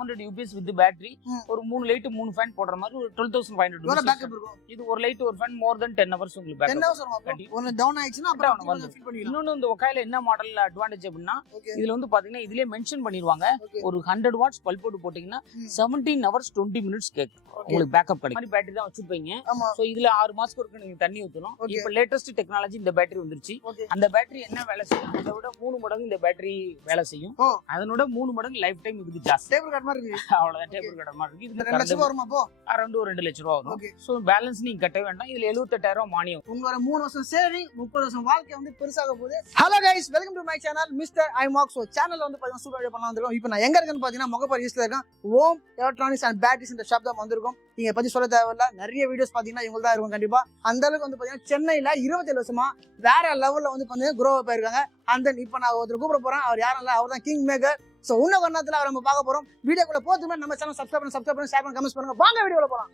Hundred UPS with battery. ஒரு மூணு light மூணு ஃபேன் போடுற மாதிரி ஒரு twelve thousand five hundred backup இருக்கும். இது ஒரு லைட் ஒரு fan more than ten hours உங்களுக்கு பேக்கப் ஹவர்ஸ். ஒன்னு டவுன் ஆயிடுச்சுன்னா அப்புறம் வந்து. இன்னொன்னு இந்த ஒக்காயில என்ன மாடல் அட்வான்டேஜ் அப்படின்னா இதுல வந்து பாத்தீங்கன்னா இதுலயே மென்ஷன் பண்ணிருவாங்க ஓகே ஒரு ஹண்ட்ரட் வாட்ஸ் பல்ப் போட்டு போட்டீங்கன்னா. செவன்டீன் ஹவர்ஸ் டுவெண்ட்டி மினிட்ஸ் கேட்கும் ஓகே உங்களுக்கு பேக்கப் கிடைக்கும். மாதிரி பேட்டரி தான் வச்சிருப்பீங்க. சோ இதுல ஆறு மாசத்துக்கு ஒருக்க நீங்க தண்ணி Okay. இப்ப லேட்டஸ்ட் டெக்னாலஜி இந்த பேட்டரி வந்துருச்சு. அந்த பேட்டரி என்ன வேலை செய்யும்? அதை விட மூணு மடங்கு இந்த பேட்டரி வேலை செய்யும். அதனோட மூணு மடங்கு லைஃப் டைம் இதுக்கு ஜாஸ்தி. மாதிரி இருக்கு அவ்வளவுதான் டேபிள் கடை மாதிரி இருக்கு இந்த இதுல ரெண்டு லட்சம் கரண்ட் வருமா அப்போ அரௌண்ட் ஒரு ரெண்டு லட்ச ரூபா வரும். ஓகே சோ பேலன்ஸ் நீங்க கட்ட வேண்டாம். இதுல எழுபத்தெட்டாயிரம் மானியம் உங்களோட மூணு வருஷம் சேவிங் முப்பது வருஷம் வாழ்க்கை வந்து பெருசாக போகுது. Hello guys welcome to my channel mister I mark so channel வந்து பார்த்தீங்கன்னா சூப்பர் வீடியோ பண்ணலாம் வந்திருக்கோம் இப்போ நான் எங்க இருக்கேன்னு பார்த்தீங்கன்னா முகப்பர் ஈஸ்ட்ல இருக்கேன். ஓம் எலக்ட்ரானிக்ஸ் அண்ட் பேட்டரிஸ் இந்த ஷாப் தான் வந்திருக்கும். நீங்க பத்தி சொல்ல தேவையில்ல. நிறைய வீடியோஸ் பார்த்தீங்கன்னா இவங்க தான் இருக்கும் கண்டிப்பா. அந்த அளவுக்கு வந்து பார்த்தீங்கன்னா சென்னையில இருபத்தேழு வருஷமா வேற லெவல்ல வந்து பார்த்தீங்கன்னா குரோ போயிருக்காங்க தென் இப்போ நான் ஒருத்தர் கூப்பிட போறேன். அவர் யாரும் இல்லை அவர் தான் கிங் மேக்கர் ஸோ நேரத்தில் அவர் நம்ம பார்க்க போறோம் வீடியோக்குள்ள போதுமே நம்ம சேனல் சப்ஸ்கிரைப் பண்ணி சப்ஸ்கிரைப் பண்ணி ஷேர் பண்ணி கமெண்ட்ஸ் பண்ணுங்க வாங்க வீடியோல போலாம்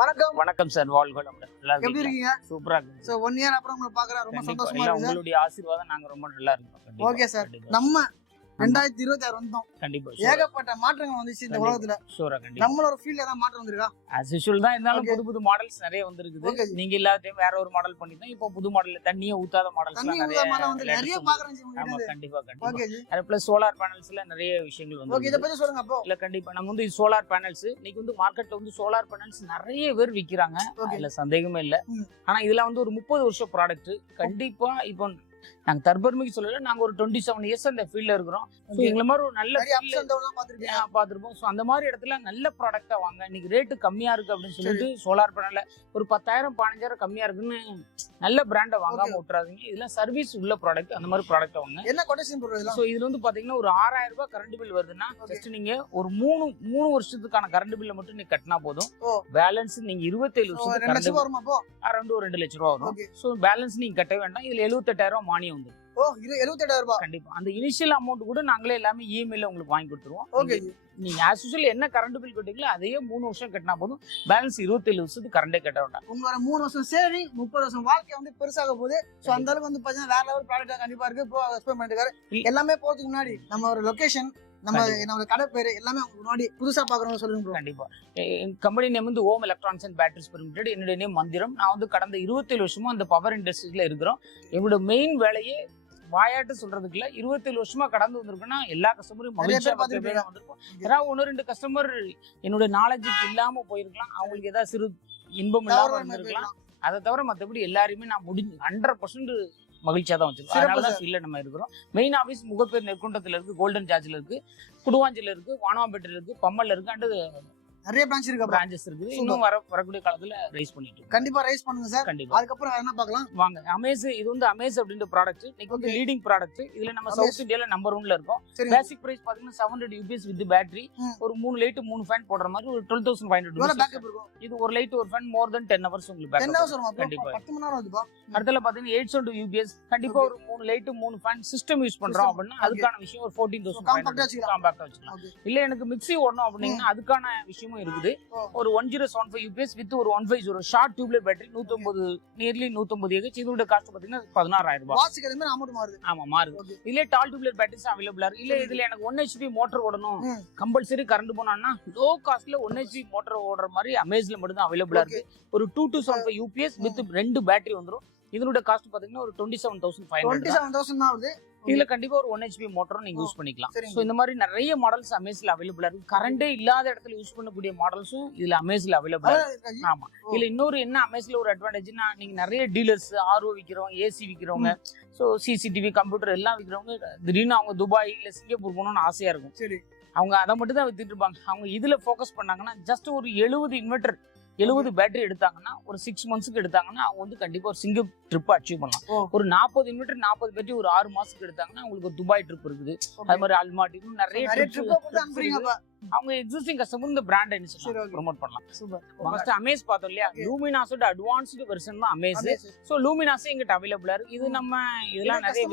வணக்கம் வணக்கம் சார். நல்லா எப்படி? இருக்கீங்க சூப்பரா இருக்கு சோ ஒன் இயர் அப்புறம் உங்களை பாக்குறேன் ரொம்ப. சந்தோஷமா இருக்கு சார் உங்களுடைய ஆசீர்வாதம் நாங்க ரொம்ப நல்லா இருக்கோம் sir. கண்டிப்பா. நம்ம ரெண்டாயிரத்தி இருபத்தி ஆறு வந்தோம். கண்டிப்பா ஏகப்பட்ட மாற்றங்கள் வந்துச்சு இந்த. உலகத்துல. ஷூரா கண்டிப்பா. நம்மளோட ஃபீல்ட்ல ஏதாவது மாற்றம் வந்திருக்கா? As usual தான் இருந்தாலும். புது புது மாடல்ஸ் நிறைய வந்திருக்குது. நீங்க இல்லாத டைம் வேற ஒரு மாடல் பண்ணிருந்தோம் இப்போ புது மாடல் தண்ணியே ஊத்தாத மாடல்ஸ் நிறைய வந்து வந்து- பாக்குறேன் கண்டிப்பா கண்டிப்பா. பிளஸ் சோலார் பேனல்ஸ்ல நிறைய விஷயங்கள் ஓகே இத வந்து பத்தி சொல்லுங்க அப்போ. இல்ல கண்டிப்பா. நம்ம வந்து சோலார் பேனல்ஸ் இன்னைக்கு வந்து மார்க்கெட்ல வந்து சோலார் பேனல்ஸ் நிறைய பேர் விக்கிறாங்க. அதுல சந்தேகமே இல்ல. ஆனா இதெல்லாம் வந்து ஒரு முப்பது வருஷம் ப்ராடக்ட் கண்டிப்பா இப்போ நாங்க தற்பெருமைக்கு சொல்லல நாங்க ஒரு டுவெண்ட்டி செவன் இயர்ஸ் அந்த ஃபீல்ட்ல இருக்கிறோம். ஸோ. எங்களை மாதிரி ஒரு நல்ல பார்த்திருப்போம். ஸோ அந்த மாதிரி இடத்துல நல்ல ப்ராடக்டா வாங்க. இன்னைக்கு ரேட்டு கம்மியா இருக்கு அப்படின்னு சொல்லிட்டு சோலார் பேனல்ல ஒரு பத்தாயிரம் பதினஞ்சாயிரம் கம்மியா இருக்குன்னு நல்ல பிராண்டை வாங்காம விட்டுறாதீங்க. இதெல்லாம் சர்வீஸ் உள்ள ப்ராடக்ட் அந்த மாதிரி ப்ராடக்ட் வாங்க. என்ன கொட்டேஷன் ஸோ இதுல வந்து பாத்தீங்கன்னா ஒரு ஆறாயிரம் ரூபாய் கரண்ட் பில் வருதுன்னா. ஜஸ்ட் நீங்க ஒரு மூணு மூணு வருஷத்துக்கான கரண்ட் பில்ல மட்டும் நீங்க கட்டினா போதும். பேலன்ஸ் நீங்க இருபத்தேழு அப்போ? அரௌண்ட் ஒரு ரெண்டு லட்ச ரூபா வரும். ஸோ பேலன்ஸ் நீங்க கட்ட வேண்டாம். இதுல எழுபத்தெட்டாயிரம் மானியம் வந்து ஓ இது எழுபத்தெட்டாயிரம் ரூபாய். கண்டிப்பா. அந்த இனிஷியல் அமௌண்ட் கூட நாங்களே எல்லாமே இஎம்ஐல உங்களுக்கு வாங்கி கொடுத்துருவோம். ஓகே நீங்க- ஆஸ் யூஸ்வல் என்ன கரண்ட் பில் கட்டிங்களோ அதையே மூணு வருஷம் கட்டினா போதும். பேலன்ஸ் இருபத்தேழு வருஷத்துக்கு கரண்டே கட்ட வேண்டாம். உங்களோட மூணு வருஷம் சேவிங் முப்பது வருஷம் வாழ்க்கை வந்து பெருசாக போகுது. சோ அந்த அளவுக்கு வந்து பாத்தீங்கன்னா வேற லெவல் ப்ராடக்டா கண்டிப்பா இருக்கு. ப்ரோ எக்ஸ்பிளைன் பண்ணிருக்காரு எல்லாமே போறதுக்கு முன்னாடி நம்ம ஒரு லொகேஷன் நம்ம. நம்மளோட கடை பேரு எல்லாமே முன்னாடி புதுசா பாக்குறவங்க சொல்லுங்க கண்டிப்பா. கம்பெனி நேம் வந்து Om electronics and batteries limited என்னுடைய நேம் மந்திரம். நான் வந்து கடந்த இருபத்தேழு வருஷமா அந்த பவர் இண்டஸ்ட்ரியில இருக்கிறோம். எங்களோட மெயின் வேலையே வாயாட்டு சொல்றதுக்கு இல்ல. இருபத்தேழு வருஷமா கடந்து வந்திருக்குன்னா எல்லா கஸ்டமரும் மகிழ்ச்சியா வந்திருக்கும் ஏதாவது ஒன்று ரெண்டு கஸ்டமர் என்னோட நாலேஜுக்கு இல்லாம போயிருக்கலாம். அவங்களுக்கு ஏதாவது சிறு இன்பம் இல்லாம இருந்திருக்கலாம். அதை தவிர மற்றபடி எல்லாருமே நான் முடிஞ்சு ஹண்ட்ரட் பர்சன்ட் மகிழ்ச்சியா தான் வச்சிருக்கோம். அதனால தான் ஃபீல்ட்ல நம்ம இருக்கிறோம். மெயின் ஆஃபீஸ் முகப்பேர் நெற்குண்டத்துல இருக்கு கோல்டன் சார்ஜ்ல இருக்கு குடுவாஞ்சில இருக்கு வானவாம்பேட்டில் இருக்கு பம்மல்ல இருக்கு அண்டு நிறைய பிரான்ச் இருக்கு அப்புறம் பிரான்ச்சஸ் இருக்குது இன்னும் வர வரக்கூடிய காலத்துல ரைஸ் பண்ணிட்டு. கண்டிப்பா ரைஸ் பண்ணுங்க சார் கண்டிப்பா. அதுக்கப்புறம் என்ன பார்க்கலாம். வாங்க அமேஸ் இது வந்து அமேஸ் அப்படின்ற ப்ராடக்ட் இன்னைக்கு வந்து. லீடிங் ப்ராடக்ட் இதுல நம்ம. சவுத் இந்தியால நம்பர் ஒன்ல இருக்கோம். பேசிக் பிரைஸ் பாத்தீங்கன்னா seven hundred UPS with battery. ஒரு மூணு லைட் மூணு ஃபேன் போடுற மாதிரி ஒரு twelve thousand five hundred backup இருக்கும்? இது ஒரு லைட் ஒரு fan more than ten hours உங்களுக்கு டென் ஹவர்ஸ் வரும். கண்டிப்பா. பத்து மணி நேரம் வருதுப்பா அடுத்தல பாத்தீங்கன்னா எயிட் செவன் யூபிஎஸ் கண்டிப்பா. ஒரு மூணு லைட் மூணு ஃபேன் சிஸ்டம் யூஸ் பண்றோம். அப்படின்னா. அதுக்கான விஷயம் ஒரு ஃபோர்டீன் தௌசண்ட். காம்பாக்டா வச்சுக்கலாம். இல்ல எனக்கு மிக்ஸி ஓடணும் அப்படின்னா அதுக்கான விஷயமும் இருக்குது. ஒரு one zero seven five UPS with ஒரு ஒன் ஃபைவ் ஜீரோ ஷார்ட் டியூப்ல பேட்டரி நூத்தொன்பது நியர்லி நூத்தொன்பது ஏகச் இதோட காஸ்ட் பாத்தீங்கன்னா பதினாறாயிரம் ரூபாய். வாட்சுக்கு அதே மாதிரி. அமௌண்ட் மாறுது. ஆமா மாறுது இல்ல டால் டியூப்லெட் பேட்டரிஸ் அவைலபிளா இருக்கு. இல்ல. இதுல எனக்கு ஒன் ஹெச்பி மோட்டர் ஓடணும். கம்பல்சரி கரண்ட் போனோம்னா லோ காஸ்ட்ல ஒன் ஹெச்பி மோட்டர் ஓடுற மாதிரி அமேஸ்ல மட்டும் தான் அவைலபிளா இருக்கு. ஒரு two two seven five UPS with ரெண்டு பேட்டரி வந்துரும். இதனோட காஸ்ட் பாத்தீங்கன்னா ஒரு twenty seven thousand five twenty seven thousand வருது. இதுல கண்டிப்பா ஒரு ஒன் ஹெச்பி மோட்டரும் நீங்க யூஸ் பண்ணிக்கலாம். சோ இந்த மாதிரி நிறைய மாடல்ஸ் அமேஸ்ல அவைலபிளா இருக்கு. கரண்டே இல்லாத இடத்துல யூஸ் பண்ணக்கூடிய மாடல்ஸும் இதுல அமேஸ்ல அவைலபிளா இருக்கு. ஆமா. இதுல இன்னொரு என்ன அமேஸ்ல ஒரு அட்வான்டேஜ்னா நீங்க நிறைய டீலர்ஸ் ஆர்ஓ விக்கிறவங்க ஏசி விக்கிறவங்க சோ சிசிடிவி கம்ப்யூட்டர் எல்லாம் விக்கிறவங்க திடீர்னு அவங்க துபாய் இல்ல சிங்கப்பூர் போகணும்னு ஆசையா இருக்கும். அவங்க அதை மட்டும் தான் வித்துட்டு இருப்பாங்க. அவங்க இதுல ஃபோக்கஸ் பண்ணாங்கன்னா ஜஸ்ட் ஒரு எழுபது இன்வெர்டர் எழுபது பேட்டரி எடுத்தாங்கன்னா ஒரு சிக்ஸ் மந்த்ஸ்க்கு எடுத்தாங்கன்னா அவங்க வந்து கண்டிப்பா ஒரு சிங்கிள் ட்ரிப் அச்சீவ் பண்ணலாம். ஒரு நாற்பது இன்வெர்டர் நாற்பது பேட்டரி ஒரு ஆறு மாசத்துக்கு எடுத்தாங்கன்னா உங்களுக்கு ஒரு துபாய் ட்ரிப் இருக்குது. அது மாதிரி அல்மாட்டி நிறைய ட்ரிப் அவங்க எக்ஸிஸ்டிங் கஸ்டமர் இந்த பிராண்ட் என்ன. ப்ரோமோட் பண்ணலாம். சூப்பர் ஃபர்ஸ்ட் அமேஸ் பார்த்தோம் இல்லையா. லூமினாஸோட அட்வான்ஸ்டு வெர்ஷன் தான் அமேஸ் சோ லூமினாஸ் எங்கிட்ட அவைலபிளா இருக்கு. இது ம். நம்ம இதெல்லாம் நிறைய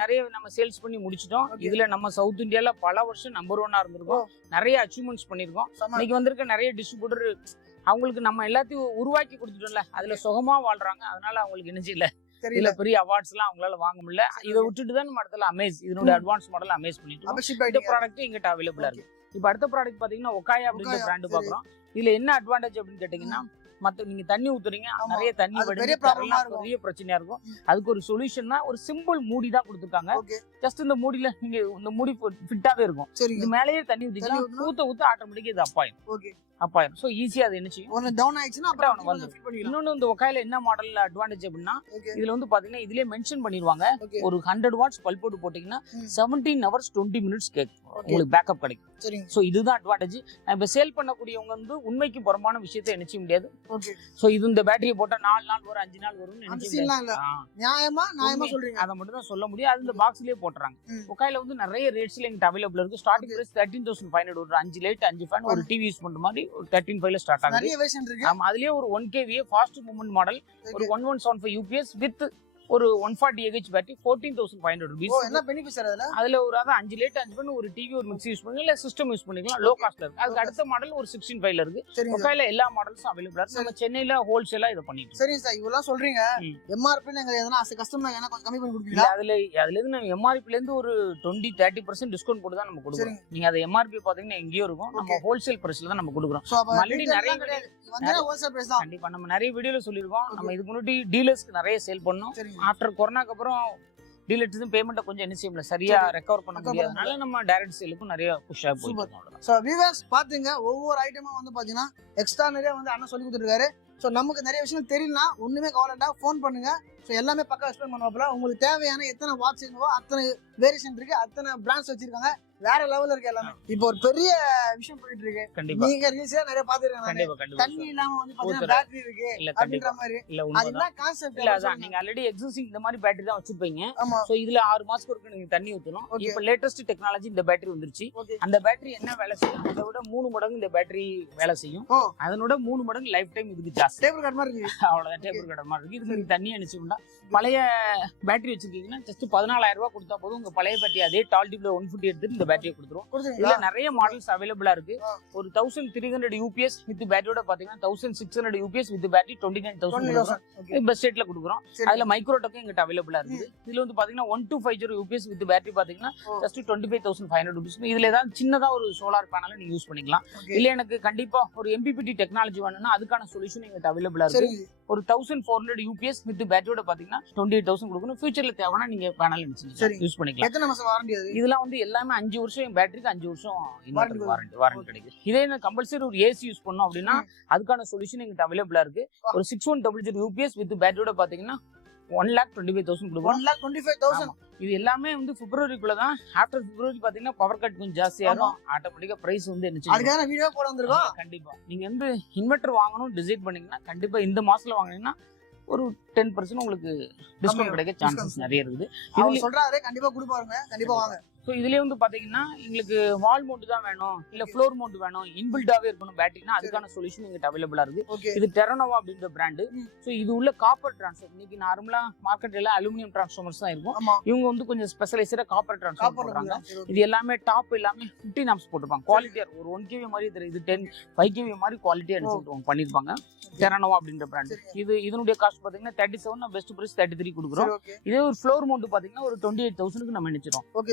நிறைய நம்ம சேல்ஸ் பண்ணி முடிச்சிட்டோம். இதுல நம்ம சவுத் இந்தியால பல வருஷம் நம்பர் ஒன்னா இருந்திருக்கோம். நிறைய அச்சீவ்மெண்ட்ஸ் பண்ணிருக்கோம். இன்னைக்கு வந்திருக்க நிறைய டிஸ்ட்ரிபியூட்டர் அவங்களுக்கு நம்ம எல்லாத்தையும் உருவாக்கி கொடுத்துட்டோம்ல. அதுல சுகமா வாழ்றாங்க. அதனால அவங்களுக்கு என்ன செய்யல தெரியல. பெரிய அவார்ட்ஸ் எல்லாம் அவங்களால வாங்க முடியல. இதை விட்டுட்டு தான் நம்ம இடத்துல அமேஸ் இதனுடைய. அட்வான்ஸ் மாடல் அமேஸ் பண்ணிட்டு இந்த ப்ராடக்ட் எங்கிட்ட அவைலபிளா இருக்கு. இப்போ அடுத்த ப்ராடக்ட் பாத்தீங்கன்னா ஒக்காயா அப்படின்ற ஒக்காயா, பிராண்ட். பாக்குறோம். இதுல என்ன அட்வான்டேஜ் அப்படின்னு கேட்டீங்கன்னா மத்த நீங்க தண்ணி ஊத்துறீங்க. நிறைய தண்ணி பெரிய. பெரிய பிரச்சனையா இருக்கும். அதுக்கு ஒரு சொல்யூஷன் தான் ஒரு சிம்பிள் மூடி தான் கொடுத்துருக்காங்க. ஜஸ்ட் இந்த மூடியில நீங்க இந்த மூடி ஃபிட்டாவே இருக்கும். இது மேலேயே தண்ணி ஊத்திக்கலாம்? ஊத்த ஊத்த ஆட்டோமேட்டிக்கா இது அப்பாயிரும் அப்பாயிரும் ஸோ ஈஸியா அது என்ன செய்யும் ஒன்னு டவுன் ஆயிடுச்சுன்னா அப்புறம் வந்து இன்னொன்னு இந்த ஒக்காயில என்ன மாடல் அட்வான்டேஜ் அப்படின்னா இதுல வந்து பாத்தீங்கன்னா இதுலயே மென்ஷன் பண்ணிருவாங்க. ஓகே ஒரு ஹண்ட்ரட் வாட்ஸ் பல்ப் போட்டு போட்டீங்கன்னா. செவன்டீன் ஹவர்ஸ் டுவெண்ட்டி மினிட்ஸ் கேட்கும் உங்களுக்கு பேக்கப் கிடைக்கும். சரிங்க. ஸோ இதுதான் அட்வான்டேஜ் இப்போ சேல் பண்ணக்கூடியவங்க வந்து உண்மைக்கு புறமான விஷயத்தை நினைச்ச முடியாது. ஸோ இது இந்த பேட்டரியை போட்டா நாலு நாள் வரும் அஞ்சு நாள் வரும்னு நினைச்ச ஆ, நியாயமா நியாயமா. சொல்றீங்க. அதை மட்டும் தான் சொல்ல முடியும். அது இந்த பாக்ஸ்லயே போட்டுறாங்க. ஒக்காயில வந்து நிறைய ரேட்ஸ்ல எங்கிட்ட அவைலபிள் இருக்கு. Starting. Price thirteen thousand five hundred ஒரு அஞ்சு லைட் அஞ்சு ஃபேன் ஒரு டிவி யூஸ் பண்ற மாதிரி தேர்ட்டின் ஃபைவ்ல ஸ்டார்ட் ஆகுது. நிறைய வெர்ஷன் இருக்கு. ஆமா அதுலயே ஒரு one KVA fast movement model ஒரு one one seven five UPS with ஒரு one forty AH battery fourteen thousand five hundred rupees என்ன பெனிஃபிட் சார் அதுல? அதுல ஒரு அதான் அஞ்சு லேட் அஞ்சு பண்ணி ஒரு டிவி ஒரு மிக்ஸி யூஸ் பண்ணிக்கலாம் இல்ல சிஸ்டம் யூஸ் பண்ணிக்கலாம் லோ காஸ்ட்ல இருக்கு. அதுக்கு. அடுத்த மாடல் ஒரு சிக்ஸ்டீன் ஃபைவ்ல இருக்கு. சார் ஒக்காயில எல்லா மாடல்ஸும் அவைலபிளா இருக்கு. நம்ம சென்னையில ஹோல்சேலா இதை பண்ணிட்டு. சரிங்க சார் இவ்வளவு சொல்றீங்க. எம்ஆர்பி எங்க எதனா கஸ்டமர் என்ன கொஞ்சம் கம்மி பண்ணி இல்ல கொடுப்பீங்களா? அதுல அதுல இருந்து நம்ம எம்ஆர்பில இருந்து ஒரு டுவெண்ட்டி தேர்ட்டி பர்சன்ட் டிஸ்கவுண்ட் போட்டு தான் நம்ம கொடுக்குறோம். சரிங்க. நீங்க அதை எம்ஆர்பி பாத்தீங்கன்னா எங்கேயோ இருக்கும். நம்ம ஹோல்சேல் பிரைஸ்ல தான் நம்ம கொடுக்குறோம். Retail நிறைய தான் கிடையாது. வந்து ஹோல்சேல் பிரைஸ் தான். கண்டிப்பா நம்ம நிறைய வீடியோல சொல்லியிருக்கோம். நம்ம இதுக்கு முன்னாடி டீலர்ஸ்க்கு நிறைய சேல் பண்ணோம். ஆஃப்டர் கொரோனாக்கு அப்புறம் டீலர்ஸ் பேமெண்ட்டை கொஞ்சம் என்ன செய்ய முடியல சரியா சரி. ரெக்கவர் பண்ண முடியாதனால நம்ம டைரக்ட் சேலுக்கும் நிறைய Super. இருக்கோம் அவ்வளவுதான். ஸோ வியூவர்ஸ் பாத்துங்க. ஒவ்வொரு ஐட்டமும் வந்து பாத்தீங்கன்னா எக்ஸ்ட்ரா நிறைய வந்து அண்ணன் சொல்லி கொடுத்துருக்காரு. ஸோ நமக்கு நிறைய விஷயம் தெரியலனா ஒண்ணுமே கவலைண்டா ஃபோன் பண்ணுங்க. ஸோ எல்லாமே பக்கா எக்ஸ்பிளைன் பண்ணுவாப்புல. உங்களுக்கு தேவையான எத்தனை வாட்ச் இருக்கோ அத்தனை வேரியேஷன் இருக்கு. அத்தனை பிராண்ட்ஸ் வச்சிருக்காங்க. வேற லெவல்ல இருக்கு எல்லாமே. இப்போ ஒரு பெரிய விஷயம் போயிட்டு இருக்கு. கண்டிப்பா. நீங்க ரீல்ஸே நிறைய கண்டிப்பா தண்ணி இல்லாம வந்து பாத்தீங்கன்னா. பேட்டரி இருக்கு இல்ல அப்படின்ற மாதிரி. இல்ல அது உண்மைதான் என்ன கான்செப்ட் இல்ல அதான் நீங்க ஆல்ரெடி எக்ஸிஸ்டிங் இந்த மாதிரி பேட்டரி தான் வச்சிருப்பீங்க. சோ இதுல ஆறு மாசத்துக்கு ஒருக்க நீங்க தண்ணி ஊத்தணும். இப்ப லேட்டஸ்ட் டெக்னாலஜி இந்த பேட்டரி வந்துருச்சு. அந்த பேட்டரி என்ன வேலை செய்யும்? அதை விட மூணு மடங்கு இந்த பேட்டரி வேலை செய்யும். அதனோட மூணு மடங்கு லைஃப் டைம் இதுக்கு ஜாஸ்தி. டேபிள் மாதிரி இருக்கு. அவ்வளவுதான் டேபிள் மாதிரி இருக்கு. இதுக்கு நீங்க தண்ணி அனுப்பிச்சுட்டா பழைய பேட்டரி வச்சிருக்கீங்கன்னா ஜஸ்ட் பதினாலாயிரம் ரூபாய் கொடுத்தா போதும். உங்க பழைய பேட்டரி அதே டால் டிப்ல ஒன் ஃபிஃப்டி எடுத்து இந்த பேட்டரியை கொடுத்துரும். இதுல நிறைய மாடல்ஸ் அவைலபிளா இருக்கு. ஒரு thousand three hundred UPS with பேட்டரியோட பாத்தீங்கன்னா thousand six hundred UPS with battery twenty nine thousand best ரேட்ல கொடுக்குறோம். அதுல மைக்ரோடக்கும் எங்கிட்ட அவைலபிளா இருக்குது இதுல வந்து பாத்தீங்கன்னா one two five zero UPS with battery பாத்தீங்கன்னா. Just twenty five thousand five hundred rupees இதுல ஏதாவது சின்னதா ஒரு சோலார் பேனல் நீங்க யூஸ் பண்ணிக்கலாம். இல்ல எனக்கு கண்டிப்பா ஒரு எம்பிபிடி டெக்னாலஜி வேணும்னா அதுக்கான சொல்யூஷன் எங்கிட்ட அவைலபிளா இருக்கு. ஒரு thousand four hundred UPS with பேட்டரியோட பாத்தீங்கன்னா டுவெண்ட்டி எயிட் தௌசண்ட் கொடுக்கணும். ஃபியூச்சர்ல தேவைன்னா நீங்க பேனல். யூஸ் பண்ணிக்கலாம். வாரண்டி அது? இதெல்லாம் வந்து எல்லாமே அஞ்சு வருஷம் பேட்டரிக்கு அஞ்சு வருஷம் Warranty வாரண்டி வாரண்டி கிடைக்குது. இதே கம்பல்சரி ஒரு ஏசி யூஸ் பண்ணோம் அப்படின்னா அதுக்கான சொல்யூஷன் எங்கிட்ட அவைலபிளா இருக்கு. ஒரு six one double zero UPS with பேட்டரியோட பாத்தீங்கன்னா one lakh twenty five thousand கொடுக்குறோம் one lakh twenty five thousand இது எல்லாமே வந்து பிப்ரவரிக்குள்ள தான் ஆஃப்டர் பிப்ரவரி பாத்தீங்கன்னா பவர் கட் கொஞ்சம் ஜாஸ்தியாகும் ஆட்டோமேட்டிக்கா பிரைஸ் வந்து என்ன? அதுக்காக வீடியோ போட வந்திருக்கோம். கண்டிப்பா. நீங்க வந்து இன்வெர்டர் வாங்கணும் டிசைட் பண்ணீங்கன்னா கண்டிப்பா இந்த மாசத்துல வாங்குனீங்கன்னா ஒரு டென் பர்சன்ட் உங்களுக்கு டிஸ்கவுண்ட் கிடைக்க சான்சஸ். நிறைய இருக்குது. இதுல சொல்றாரு கண்டிப்பா கொடுப்பாருங்க கண்டிப்பா வாங்க. ஸோ இதுலயே வந்து பாத்தீங்கன்னா எங்களுக்கு வால் மவுண்ட் தான் வேணும். இல்ல ஃப்ளோர் மவுண்ட் வேணும். இன்பில்டாவே இருக்கணும் பேட்டரினா அதுக்கான சொல்யூஷன் எங்கிட்ட அவைலபிளா இருக்கு ஓகே இது டெரனோவா அப்படின்ற பிராண்டு. ஸோ இது உள்ள காப்பர் டிரான்ஸ்ஃபர் இன்னைக்கு நார்மலா மார்க்கெட்ல அலுமினியம் டிரான்ஸ்ஃபார்மர்ஸ் தான் இருக்கும். இவங்க வந்து கொஞ்சம் ஸ்பெஷலைஸ்டா காப்பர் டிரான்ஸ்ஃபார்மர் போடுறாங்க. இது எல்லாமே டாப் எல்லாமே 15 ஆம்ஸ் போட்டிருப்பாங்க. குவாலிட்டியா ஒரு ஒன் கேவி மாதிரி தெரியுது. இது டென் ஃபைவ் கேவி மாதிரி குவாலிட்டியா எடுத்து பண்ணிருப்பாங்க டெரனோவா அப்படின்ற பிராண்ட். இது இதனுடைய காஸ்ட் பாத்தீங்கன்னா thirty seven best price thirty three கொடுக்குறோம் இதே ஒரு ஃப்ளோர் மவுண்ட் பாத்தீங்கன்னா ஒரு டுவெண்ட்டி எயிட் தௌசண்ட்க்கு நம்ம நினைச்சிரும் ஓகே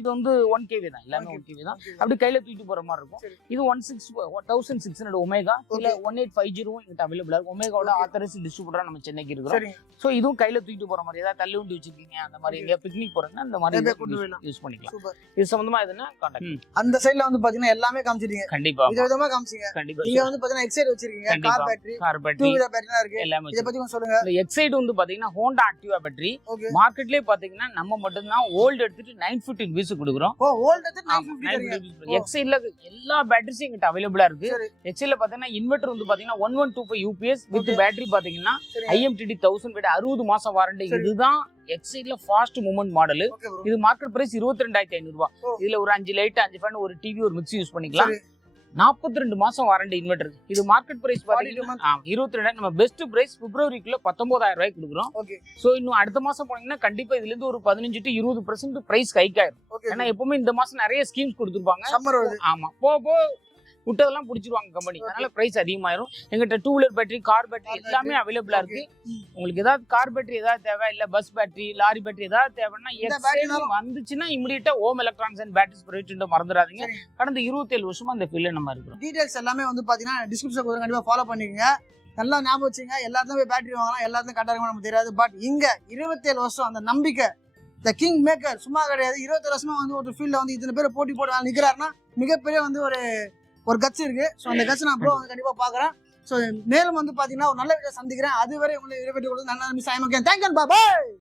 இது வந்து ஒன் கேவி தான் எல்லாமே. ஒன் கேவி தான். அப்படி கையில தூக்கிட்டு போற மாதிரி இருக்கும். இது one six thousand six hundred Omega இல்ல ஒன் எயிட் ஃபைவ் ஜீரோ எங்கிட்ட அவைலபிளா இருக்கும் ஒமேகாவோட. ஆத்தரைஸ் டிஸ்ட்ரிபியூட்டரா நம்ம சென்னைக்கு இருக்கிறோம். சோ இதுவும் கையில தூக்கிட்டு போற மாதிரி ஏதாவது தள்ளி உண்டி வச்சிருக்கீங்க அந்த மாதிரி. எங்கேயா பிக்னிக் போறீங்கன்னா அந்த மாதிரி. யூஸ் பண்ணிக்கலாம். இது சம்பந்தமா எதுனா கான்டாக்ட் அந்த சைடுல வந்து பாத்தீங்கன்னா எல்லாமே காமிச்சிட்டீங்க கண்டிப்பா. வித விதமா காமிச்சீங்க. கண்டிப்பா நீங்க வந்து பாத்தீங்கன்னா எக்ஸைட் வச்சிருக்கீங்க. Car battery car two battery wheeler battery இருக்கு. எல்லாமே இத பத்தி கொஞ்சம் சொல்லுங்க. இந்த எக்ஸைட் வந்து பாத்தீங்கன்னா ஹோண்டா ஆக்டிவா பேட்டரி மார்க்கெட்லயே பாத்தீங்கன்னா நம்ம மட்டும் தான் ஓல்டு எடுத்துட்டு நைன் ஃபிஃப்டி ருபீஸ் கொடுக்குறோம். ஓ ஓல்ட் எடுத்து 950 தரீங்க ஓ. எக்ஸைட்ல எல்லா பேட்டரிஸும் எங்கிட்ட அவைலபிளா இருக்கு. எக்ஸைட்ல பாத்தீங்கன்னா இன்வெர்டர் வந்து பாத்தீங்கன்னா one one two five UPS with. Battery பாத்தீங்கன்னா ஐஎம்டிடி தௌசண்ட் விட அறுபது மாசம் வாரண்டி. இதுதான் எக்ஸைட்ல ஃபாஸ்ட் மூவ்மெண்ட் மாடல் இது மார்க்கெட் பிரைஸ் இருபத்தி ரெண்டாயிரத்தி ஐநூறு ரூபாய். இதுல ஒரு அஞ்சு லைட் அஞ்சு ஃபேன் ஒரு டிவி ஒரு மிக்ஸி யூஸ் பண்ணிக்கலாம். நாற்பத்தி ரெண்டு மாசம் வாரண்டி இன்வெர்டர் இது மார்க்கெட் பிரைஸ் 42 பாத்தீங்கன்னா இருபத்தி ரெண்டாயிரம் நம்ம பெஸ்ட் பிரைஸ் பிப்ரவரிக்குள்ள பத்தொன்பதாயிரம் ரூபாய்க்கு கொடுக்குறோம். சோ இன்னும் அடுத்த மாசம் போனீங்கன்னா கண்டிப்பா இதுல இருந்து ஒரு பதினஞ்சு டு இருபது பர்சன்ட் பிரைஸ் கைக்காயிரும் ஏன்னா எப்பவுமே இந்த மாசம் நிறைய ஸ்கீம்ஸ் கொடுத்துருப்பாங்க. ஆமா. போ போ விட்டதெல்லாம் பிடிச்சிருவாங்க கம்பெனி அதனால பிரைஸ் அதிகமாயிரும். எங்கிட்ட two wheeler battery car battery எல்லாமே அவைலபிளா இருக்கு. உங்களுக்கு ஏதாவது கார் பேட்டரி ஏதாவது தேவை இல்ல பஸ் பேட்டரி லாரி பேட்டரி ஏதாவது தேவைன்னா வந்துச்சுன்னா இமிடியட்டா Om electronics and batteries private மறந்துடாதீங்க. கடந்த இருபத்தேழு வருஷமா அந்த ஃபீல்ட்ல நம்ம இருக்கிறோம். டீடைல்ஸ் எல்லாமே வந்து பாத்தீங்கன்னா டிஸ்கிரிப்ஷன் கண்டிப்பா ஃபாலோ பண்ணிக்கோங்க. நல்லா ஞாபகம் வச்சுங்க. எல்லாத்துலயும் போய் பேட்டரி வாங்கலாம் எல்லாத்துலயும் கரெக்டாக இருக்கும் நமக்கு தெரியாது பட் இங்க இருபத்தேழு வருஷம் அந்த நம்பிக்கை த கிங் மேக்கர் சும்மா கிடையாது. இருபத்தேழு வருஷமா வந்து ஒரு ஃபீல்ட்ல வந்து இத்தனை பேர் போட்டி போட்டு வேலை நிக்கிறாருன்னா மிகப்பெரிய வந்து ஒரு ஒரு கட்சி இருக்கு. ஸோ அந்த கட்சி நான் ப்ரோ வந்து கண்டிப்பா பாக்குறேன். ஸோ மேலும் வந்து பாத்தீங்கன்னா ஒரு நல்ல வீடியோ சந்திக்கிறேன். அதுவரை உங்களை இருபத்தி கொடுத்து நல்லா மிஸ் தேங்க்யூ பாபாய்